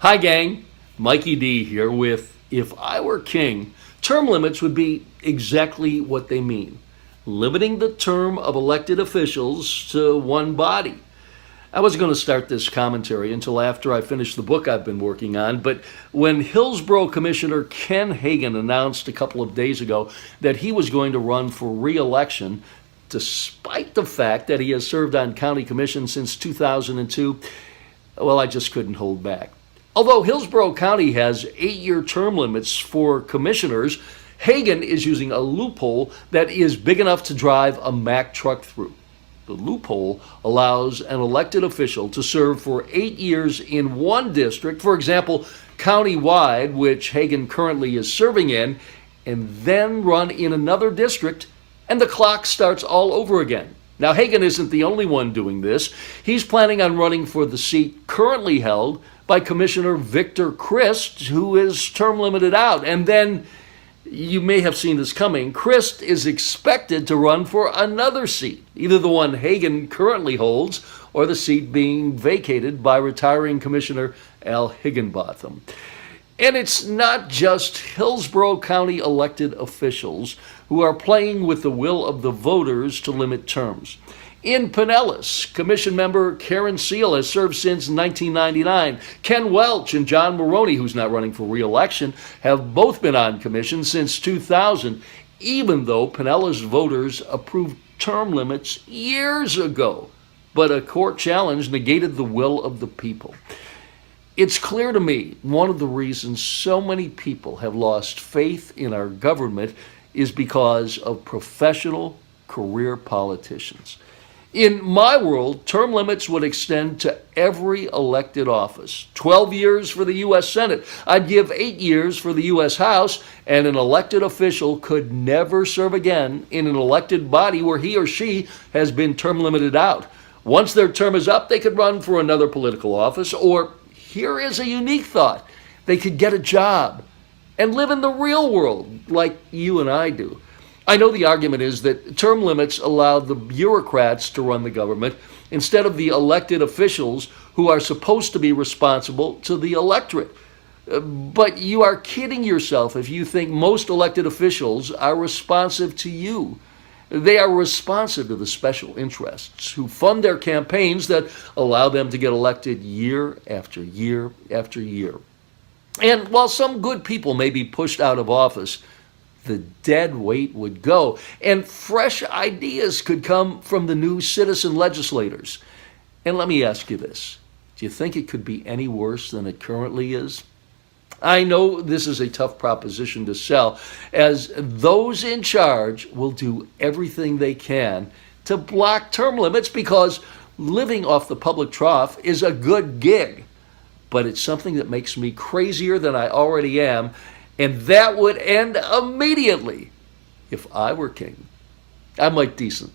Hi, gang. Mikey D here with If I Were King. Term limits would be exactly what they mean, limiting the term of elected officials to one body. I wasn't going to start this commentary until after I finished the book I've been working on, but when Hillsborough Commissioner Ken Hagan announced a couple of days ago that he was going to run for re election, despite the fact that he has served on county commission since 2002, well, I just couldn't hold back. Although Hillsborough County has 8-year term limits for commissioners, Hagan is using a loophole that is big enough to drive a Mack truck through. The loophole allows an elected official to serve for 8 years in one district, for example, countywide, which Hagan currently is serving in, and then run in another district, and the clock starts all over again. Now, Hagan isn't the only one doing this. He's planning on running for the seat currently held by Commissioner Victor Christ, who is term limited out. And then, you may have seen this coming, Christ is expected to run for another seat, either the one Hagan currently holds or the seat being vacated by retiring Commissioner Al Higginbotham. And it's not just Hillsborough County elected officials who are playing with the will of the voters to limit terms. In Pinellas, Commission member Karen Seal has served since 1999. Ken Welch and John Maroney, who's not running for re-election, have both been on commission since 2000, even though Pinellas voters approved term limits years ago. But a court challenge negated the will of the people. It's clear to me one of the reasons so many people have lost faith in our government is because of professional career politicians. In my world, term limits would extend to every elected office. 12 years for the U.S. Senate. I'd give 8 years for the U.S. House, and an elected official could never serve again in an elected body where he or she has been term limited out. Once their term is up, they could run for another political office, or here is a unique thought, they could get a job and live in the real world like you and I do. I know the argument is that term limits allow the bureaucrats to run the government instead of the elected officials who are supposed to be responsible to the electorate. But you are kidding yourself if you think most elected officials are responsive to you. They are responsive to the special interests who fund their campaigns that allow them to get elected year after year after year. And while some good people may be pushed out of office, the dead weight would go, and fresh ideas could come from the new citizen legislators. And let me ask you this. Do you think it could be any worse than it currently is? I know this is a tough proposition to sell, as those in charge will do everything they can to block term limits because living off the public trough is a good gig. But it's something that makes me crazier than I already am, and that would end immediately if I were king. I'm Mike Deason.